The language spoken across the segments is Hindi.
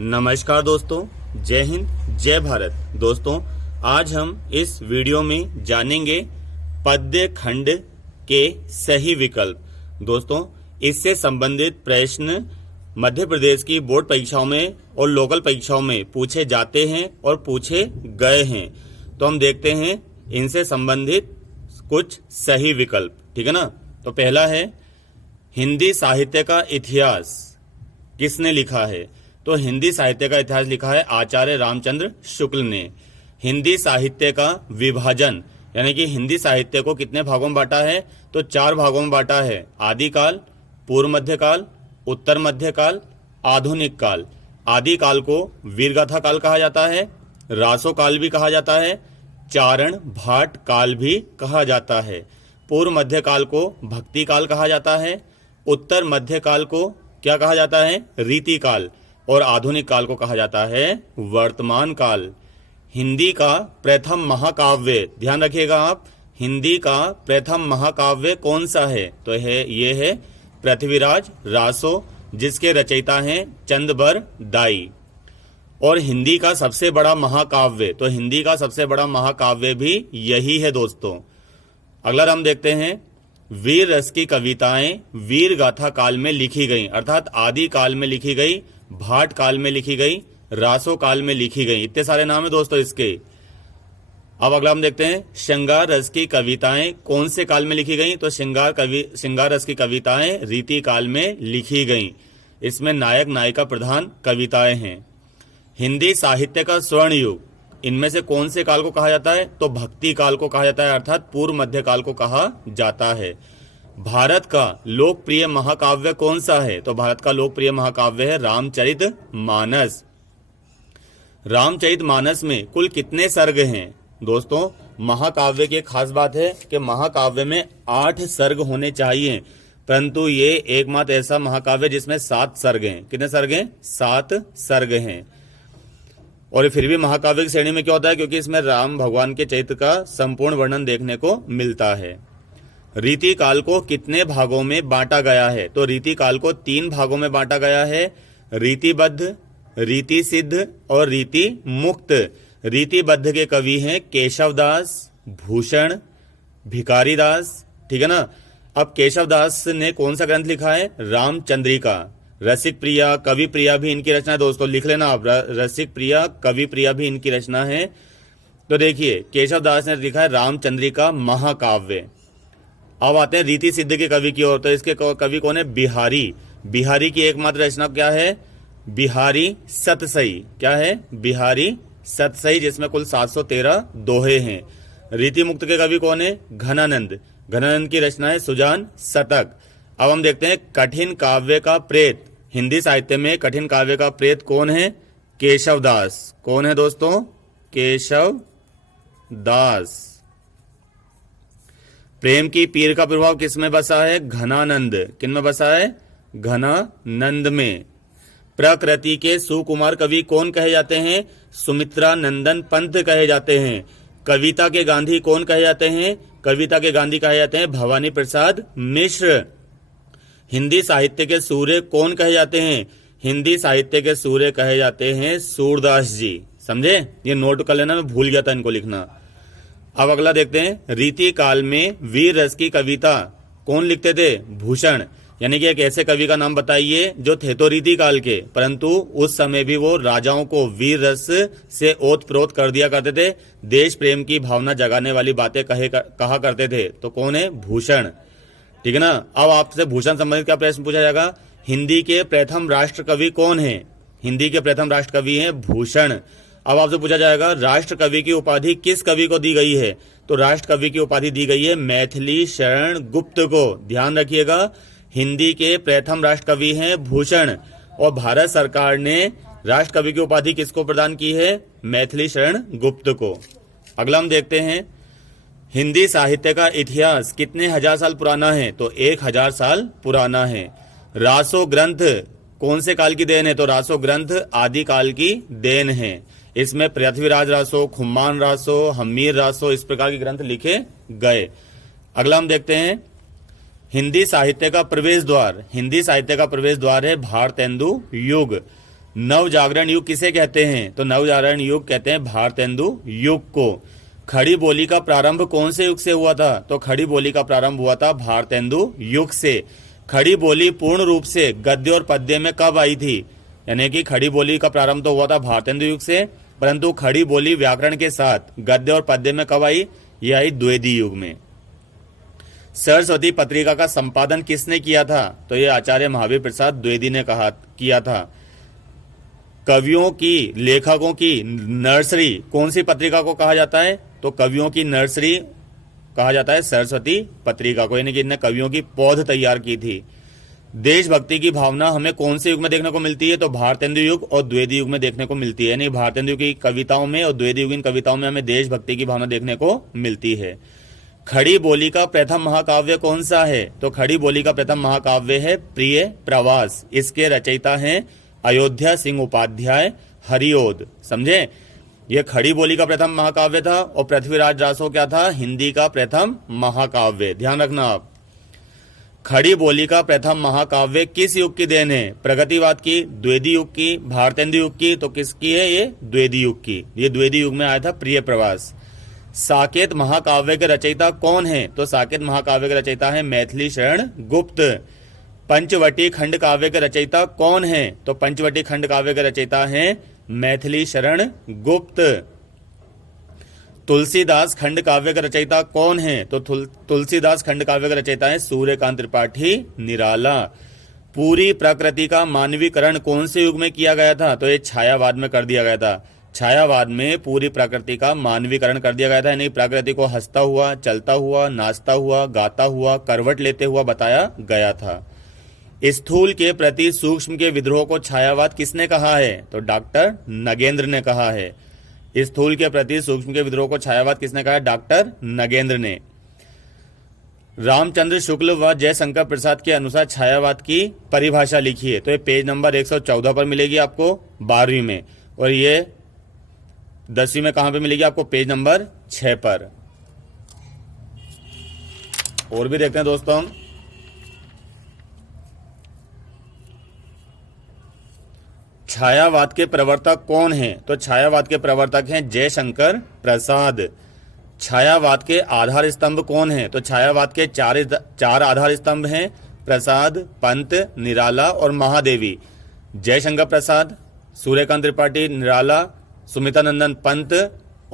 नमस्कार दोस्तों, जय हिंद, जय भारत। दोस्तों, आज हम इस वीडियो में जानेंगे पद्य खंड के सही विकल्प। दोस्तों, इससे संबंधित प्रश्न मध्य प्रदेश की बोर्ड परीक्षाओं में और लोकल परीक्षाओं में पूछे जाते हैं और पूछे गए हैं। तो हम देखते हैं इनसे संबंधित कुछ सही विकल्प। ठीक है ना। तो पहला है, हिंदी साहित्य का इतिहास किसने लिखा है? तो हिंदी साहित्य का इतिहास लिखा है आचार्य रामचंद्र शुक्ल ने। हिंदी साहित्य का विभाजन यानी कि हिंदी साहित्य को कितने भागों में बांटा है? तो 4 भागों में बांटा है। आदिकाल, पूर्व मध्यकाल, उत्तर मध्यकाल, आधुनिक काल। आदिकाल को वीरगाथा काल कहा जाता है, रासो काल भी कहा जाता है, चारण भाट काल भी कहा जाता है। पूर्व मध्यकाल को भक्ति काल कहा जाता है, उत्तर मध्यकाल को क्या कहा जाता है? रीति काल, और आधुनिक काल को कहा जाता है वर्तमान काल। हिंदी का प्रथम महाकाव्य, ध्यान रखिएगा आप, हिंदी का प्रथम महाकाव्य कौन सा है? तो ये है पृथ्वीराज रासो, जिसके रचयिता हैं चंदबर दाई। और हिंदी का सबसे बड़ा महाकाव्य, तो हिंदी का सबसे बड़ा महाकाव्य भी यही है दोस्तों। अगला हम देखते हैं, वीर रस की कविताएं वीर गाथा काल में लिखी गई, अर्थात आदि काल में लिखी गई, भाट काल में लिखी गई, रासो काल में लिखी गई। इतने सारे नाम है दोस्तों इसके। अब अगला हम देखते हैं, श्रृंगार रस की कविताएं कौन से काल में लिखी गई? तो श्रृंगार रस की कविताएं रीति काल में लिखी गई। इसमें नायक नायिका प्रधान कविताएं हैं। हिंदी साहित्य का स्वर्ण युग इनमें से कौन से काल को कहा जाता है? तो भक्ति काल को कहा जाता है, अर्थात पूर्व मध्य काल को कहा जाता है। भारत का लोकप्रिय महाकाव्य कौन सा है? तो भारत का लोकप्रिय महाकाव्य है रामचरितमानस। रामचरितमानस में कुल कितने सर्ग हैं? दोस्तों, महाकाव्य की एक खास बात है कि महाकाव्य में 8 सर्ग होने चाहिए, परंतु ये एकमात्र ऐसा महाकाव्य जिसमें 7 सर्ग हैं। कितने सर्ग हैं? 7 सर्ग हैं। और फिर भी महाकाव्य की श्रेणी में क्या होता है? क्योंकि इसमें राम भगवान के चरित्र का संपूर्ण वर्णन देखने को मिलता है। रीति काल को कितने भागों में बांटा गया है? तो रीति काल को 3 भागों में बांटा गया है, रीतिबद्ध, रीति सिद्ध और रीति मुक्त। रीतिबद्ध के कवि हैं केशवदास, भूषण, भिखारीदास। ठीक है ना। अब केशवदास ने कौन सा ग्रंथ लिखा है? रामचंद्रिका। रसिक प्रिया, कवि प्रिया भी इनकी रचना है दोस्तों, लिख लेना आप, रसिक प्रिया, कवि प्रिया भी इनकी रचना है। तो देखिए, केशवदास ने लिखा है रामचंद्रिका महाकाव्य। अब आते हैं रीति सिद्ध के कवि की ओर। तो इसके कवि कौन है? बिहारी। बिहारी की एकमात्र रचना क्या है? बिहारी सतसई। क्या है? बिहारी सतसई, जिसमें कुल 713 दोहे हैं। रीति मुक्त के कवि कौन है? घनानंद। घनानंद की रचना है सुजान शतक। अब हम देखते हैं कठिन काव्य का प्रेत। हिंदी साहित्य में कठिन काव्य का प्रेत कौन है? केशवदास। कौन है दोस्तों? केशवदास। प्रेम की पीर का प्रभाव किसमें बसा है? घनानंद। किन में बसा है? घनानंद में। प्रकृति के सुकुमार कवि कौन कहे जाते हैं? सुमित्रा नंदन पंत कहे जाते हैं। कविता के गांधी कौन कहे जाते हैं? कविता के गांधी कहे जाते हैं भवानी प्रसाद मिश्र। हिंदी साहित्य के सूर्य कौन कहे जाते हैं? हिंदी साहित्य के सूर्य कहे जाते हैं सूरदास जी। समझे? ये नोट कर लेना, मैं भूल गया था इनको लिखना। अब अगला देखते हैं, रीति काल में वीर रस की कविता कौन लिखते थे? भूषण। यानी कि एक ऐसे कवि का नाम बताइए जो थे तो रीति काल के, परंतु उस समय भी वो राजाओं को वीर रस से ओतप्रोत कर दिया करते थे, देश प्रेम की भावना जगाने वाली बातें कहा करते थे। तो कौन है? भूषण। ठीक है ना। अब आपसे भूषण संबंधित क्या प्रश्न पूछा जाएगा? हिंदी के प्रथम राष्ट्र कवि कौन है? हिंदी के प्रथम राष्ट्र कवि हैं भूषण। अब आपसे पूछा जाएगा राष्ट्र कवि की उपाधि किस कवि को दी गई है? तो राष्ट्र कवि की उपाधि दी गई है मैथिली शरण गुप्त को। ध्यान रखिएगा, हिंदी के प्रथम राष्ट्र कवि हैं भूषण, और भारत सरकार ने राष्ट्र कवि की उपाधि किसको प्रदान की है? मैथिली शरण गुप्त को। अगला हम देखते हैं, हिंदी साहित्य का इतिहास कितने हजार साल पुराना है? तो 1000 साल पुराना है। रासो ग्रंथ कौन से काल की देन है? तो रासो ग्रंथ आदि काल की देन है। इसमें पृथ्वीराज रासो, खुम्मान रासो, हम्मीर रासो, इस प्रकार के ग्रंथ लिखे गए। अगला हम देखते हैं, हिंदी साहित्य का प्रवेश द्वार। हिंदी साहित्य का प्रवेश द्वार है भारतेंदु युग। नव जागरण युग किसे कहते हैं? तो नव जागरण युग कहते हैं भारतेंदु युग को। खड़ी बोली का प्रारंभ कौन से युग से हुआ था? तो खड़ी बोली का प्रारंभ हुआ था भारतेंदु युग से। खड़ी बोली पूर्ण रूप से गद्य और पद्य में कब आई थी? यानी कि खड़ी बोली का प्रारंभ तो हुआ था भारतेंदु युग से, परंतु खड़ी बोली व्याकरण के साथ गद्य और पद्य में कब आई? ये आई द्विवेदी युग में। सरस्वती पत्रिका का संपादन किसने किया था? तो ये आचार्य महावीर प्रसाद द्विवेदी ने किया था। कवियों की, लेखकों की नर्सरी कौन सी पत्रिका को कहा जाता है? तो कवियों की नर्सरी कहा जाता है सरस्वती पत्रिका को, यानी कि इन्हें कवियों की पौध तैयार की थी। देशभक्ति की भावना हमें कौन से युग में देखने को मिलती है? तो भारतेंदु युग और द्विवेदी युग में देखने को मिलती है। यानी भारतेंदु युग की कविताओं में और द्विवेदी युग की कविताओं में हमें देशभक्ति की भावना देखने को मिलती है। खड़ी बोली का प्रथम महाकाव्य कौन सा है? तो खड़ी बोली का प्रथम महाकाव्य है प्रिय प्रवास। इसके रचयिता हैं अयोध्या सिंह उपाध्याय हरिओद। समझे? यह खड़ी बोली का प्रथम महाकाव्य था और पृथ्वीराज रासो क्या था? हिंदी का प्रथम महाकाव्य। ध्यान रखना आप। खड़ी बोली का प्रथम महाकाव्य किस युग की देन है? प्रगतिवाद की, द्विवेदी युग की, भारतेंदु युग की? तो किसकी है? ये द्विवेदी युग की। ये द्विवेदी युग में आया था प्रिय प्रवास। साकेत महाकाव्य के रचयिता कौन है? तो साकेत महाकाव्य के रचयिता है मैथिली शरण गुप्त। पंचवटी खंड काव्य के रचयिता कौन है? तो पंचवटी खंड काव्य के रचयिता हैं मैथिली शरण गुप्त। तुलसीदास खंड काव्य के रचयिता कौन है? तो तुलसीदास खंड काव्य के रचयिता है सूर्यकांत त्रिपाठी निराला। पूरी प्रकृति का मानवीकरण कौन से युग में किया गया था? तो ये छायावाद में कर दिया गया था। छायावाद में पूरी प्रकृति का मानवीकरण कर दिया गया था, यानी प्रकृति को हंसता हुआ, चलता हुआ, नाचता हुआ, गाता हुआ, करवट लेते हुआ बताया गया था। स्थूल के प्रति सूक्ष्म के विद्रोह को छायावाद किसने कहा है? तो डॉक्टर नगेंद्र ने कहा है। स्थूल के प्रति सूक्ष्म के विद्रोह को छायावाद किसने कहा है? डॉक्टर नगेंद्र ने। रामचंद्र शुक्ल व जयशंकर प्रसाद के अनुसार छायावाद की परिभाषा लिखी है। तो ये पेज नंबर 114 पर मिलेगी आपको 12वीं में, और ये 10वीं में कहां पे मिलेगी आपको? पेज नंबर 6 पर। और भी देखते हैं दोस्तों हम। छायावाद के प्रवर्तक कौन हैं? तो छायावाद के प्रवर्तक हैं जयशंकर प्रसाद। छायावाद के आधार स्तंभ कौन हैं? तो छायावाद के चार आधार स्तंभ हैं प्रसाद, पंत, निराला और महादेवी। जयशंकर प्रसाद, सूर्यकांत त्रिपाठी निराला, सुमितानंदन पंत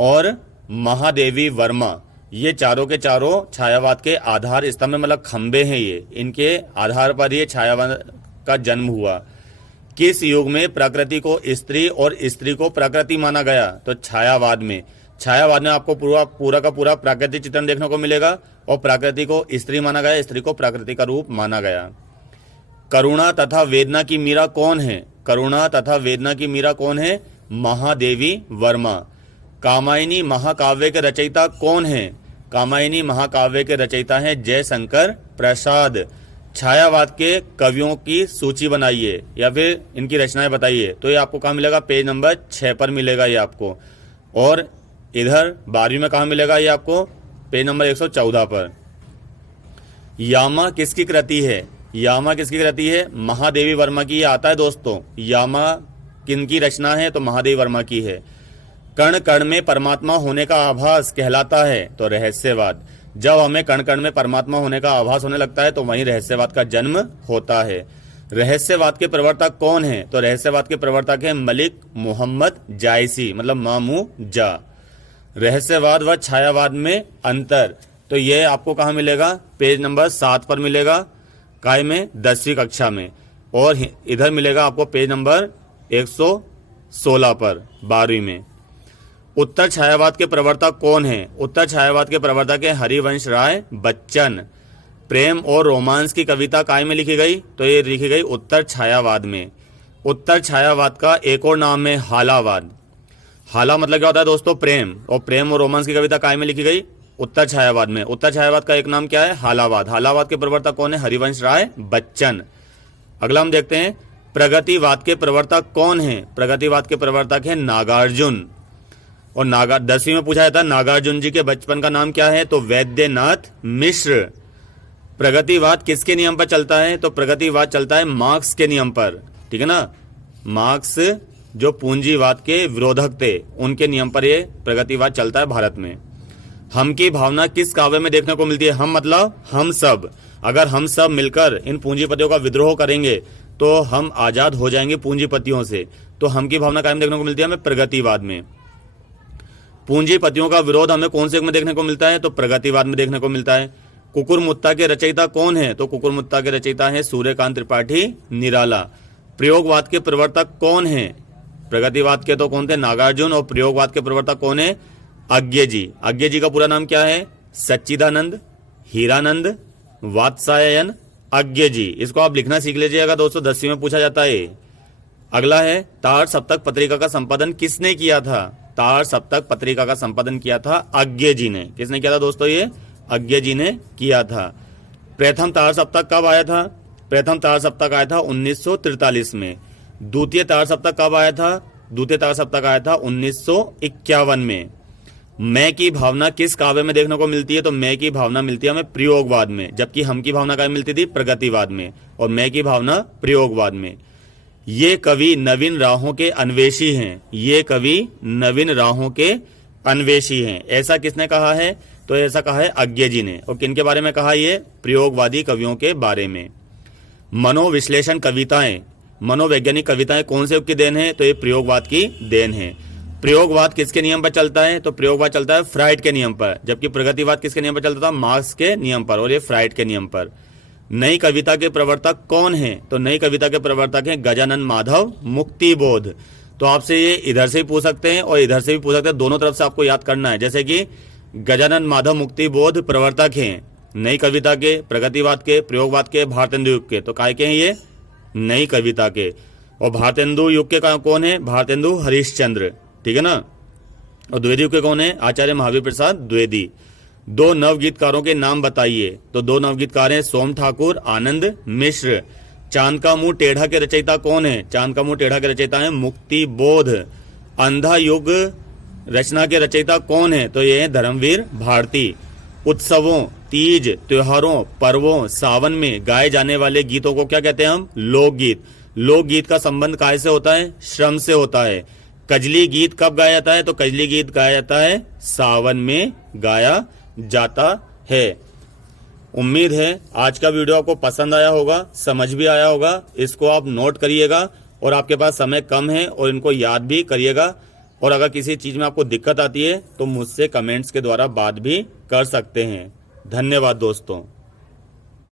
और महादेवी वर्मा, ये चारों के चारों छायावाद के आधार स्तंभ, मतलब खंबे हैं ये। इनके आधार पर ये छायावाद का जन्म हुआ। किस युग में प्रकृति को स्त्री और स्त्री को प्रकृति माना गया? तो छायावाद में। छायावाद में आपको पूरा का पूरा प्राकृतिक चित्रण देखने को मिलेगा और प्रकृति को स्त्री माना गया, स्त्री को प्रकृति का रूप माना गया। करुणा तथा वेदना की मीरा कौन है? करुणा तथा वेदना की मीरा कौन है? महादेवी वर्मा। कामायनी महाकाव्य के रचयिता कौन है? कामायनी महाकाव्य के रचयिता हैं जयशंकर प्रसाद। छायावाद के कवियों की सूची बनाइए या फिर इनकी रचनाएं बताइए। तो ये आपको कहाँ मिलेगा? पेज नंबर 6 पर मिलेगा ये आपको। और इधर 12वीं में कहाँ मिलेगा ये आपको? पेज नंबर 114 पर। यामा किसकी कृति है? यामा किसकी कृति है? महादेवी वर्मा की। ये आता है दोस्तों। यामा किनकी रचना है? तो महादेवी वर्मा की है। कण कण में परमात्मा होने का आभास कहलाता है तो रहस्यवाद। जब हमें कण कण में परमात्मा होने का आभास होने लगता है तो वहीं रहस्यवाद का जन्म होता है। रहस्यवाद के प्रवर्तक कौन है? तो रहस्यवाद के प्रवर्तक है मलिक मोहम्मद जायसी, मतलब मामू जा। रहस्यवाद व छायावाद में अंतर, तो ये आपको कहाँ मिलेगा? पेज नंबर 7 पर मिलेगा, काय में 10वीं कक्षा में। और इधर मिलेगा आपको पेज नंबर 116 पर 12वीं में। उत्तर छायावाद के प्रवर्तक कौन है? उत्तर छायावाद के प्रवर्तक है हरिवंश राय बच्चन। प्रेम और रोमांस की कविता काय में लिखी गई? तो ये लिखी गई उत्तर छायावाद में। उत्तर छायावाद का एक और नाम है हालावाद। हाला मतलब क्या होता है दोस्तों? प्रेम। और प्रेम और रोमांस की कविता काय में लिखी गई? उत्तर छायावाद में। उत्तर छायावाद का एक नाम क्या है? हालावाद। हालावाद के प्रवर्तक कौन है? हरिवंश राय बच्चन। अगला हम देखते हैं प्रगतिवाद के प्रवर्तक कौन है? प्रगतिवाद के प्रवर्तक है नागार्जुन। और 10वीं में पूछा जाता है नागार्जुन जी के बचपन का नाम क्या है? तो वैद्यनाथ मिश्र। प्रगतिवाद किसके नियम पर चलता है? तो प्रगतिवाद चलता है मार्क्स के नियम पर, ठीक है ना। मार्क्स जो पूंजीवाद के विरोधक थे उनके नियम पर ये प्रगतिवाद चलता है भारत में। हम की भावना किस काव्य में देखने को मिलती है? हम मतलब हम सब। अगर हम सब मिलकर इन पूंजीपतियों का विद्रोह करेंगे तो हम आजाद हो जाएंगे पूंजीपतियों से। तो हम की भावना कायम देखने को मिलती है हमें प्रगतिवाद में। पूंजीपतियों का विरोध हमें कौन से में देखने को मिलता है? तो प्रगतिवाद में देखने को मिलता है। कुकुरमुत्ता के रचयिता कौन है? तो कुकुरमुत्ता के रचयिता है सूर्यकांत त्रिपाठी निराला। प्रयोगवाद के प्रवर्तक कौन है? प्रगतिवाद के तो कौन थे? नागार्जुन। और प्रयोगवाद के प्रवर्तक कौन है? अज्ञे जी। अज्ञे जी का पूरा नाम क्या है? सच्चिदानंद हीरानंद वात्सायन अज्ञे जी। इसको आप लिखना सीख लीजिएगा दोस्तों, 10वीं में पूछा जाता है। अगला है तार सप्तक पत्रिका का संपादन किसने किया था? तार सप्तक पत्रिका का संपादन किया था अज्ञे जी ने। किसने किया था दोस्तों? ये अज्ञे जी ने किया था। प्रथम तार सप्तक कब आया था? प्रथम तार सप्तक आया था 1943 में। द्वितीय तार सप्तक कब आया था? द्वितीय तार सप्तक आया था 1951 में। मैं की भावना किस काव्य में देखने को मिलती है? तो मैं की भावना मिलती है हमें प्रयोगवाद में, जबकि हम की भावना कहाँ मिलती थी? प्रगतिवाद में। और मैं की भावना प्रयोगवाद में। ये कवि नवीन राहों के अन्वेषी हैं। ये कवि नवीन राहों के अन्वेषी हैं। ऐसा किसने कहा है? तो ऐसा कहा है अज्ञे जी ने। और किन के बारे में कहा? ये प्रयोगवादी कवियों के बारे में। मनोविश्लेषण कविताएं, मनोवैज्ञानिक कविताएं कौन से युग की देन है? तो ये प्रयोगवाद की देन है। प्रयोगवाद किसके नियम पर चलता है? तो प्रयोगवाद चलता है फ्राइड के नियम पर, जबकि प्रगतिवाद किसके नियम पर चलता था? मार्क्स के नियम पर, और ये फ्राइड के नियम पर। नई कविता के प्रवर्तक कौन है? तो नई कविता के प्रवर्तक हैं गजानन माधव मुक्तिबोध। तो आपसे ये इधर से भी पूछ सकते हैं और इधर से भी पूछ सकते हैं, दोनों तरफ से आपको याद करना है। जैसे कि गजानन माधव मुक्तिबोध प्रवर्तक हैं नई कविता के, प्रगतिवाद के, प्रयोगवाद के, भारतेंदु युग के। तो काय के हैं ये? नई कविता के। और भारतेंदु युग के कौन है? भारतेंदु हरिश्चंद्र, ठीक है ना। और द्विवेदी युग के कौन है? आचार्य महावीर प्रसाद द्विवेदी। दो नवगीतकारों के नाम बताइए। तो दो नवगीतकार हैं सोम ठाकुर, आनंद मिश्र। चांद का मुंह टेढ़ा के रचयिता कौन है? चांद का मुंह टेढ़ा के रचयिता है मुक्तिबोध। अंधा युग रचना के रचयिता कौन है? तो ये है धर्मवीर भारती। उत्सवों, तीज, त्योहारों, पर्वों, सावन में गाए जाने वाले गीतों को क्या कहते हैं हम? लोकगीत। लोकगीत का संबंध काय से होता है? श्रम से होता है। कजली गीत कब गाया जाता है? तो कजली गीत गाया जाता है सावन में गाया जाता है। उम्मीद है आज का वीडियो आपको पसंद आया होगा, समझ भी आया होगा। इसको आप नोट करिएगा और आपके पास समय कम है और इनको याद भी करिएगा। और अगर किसी चीज में आपको दिक्कत आती है तो मुझसे कमेंट्स के द्वारा बात भी कर सकते हैं। धन्यवाद दोस्तों।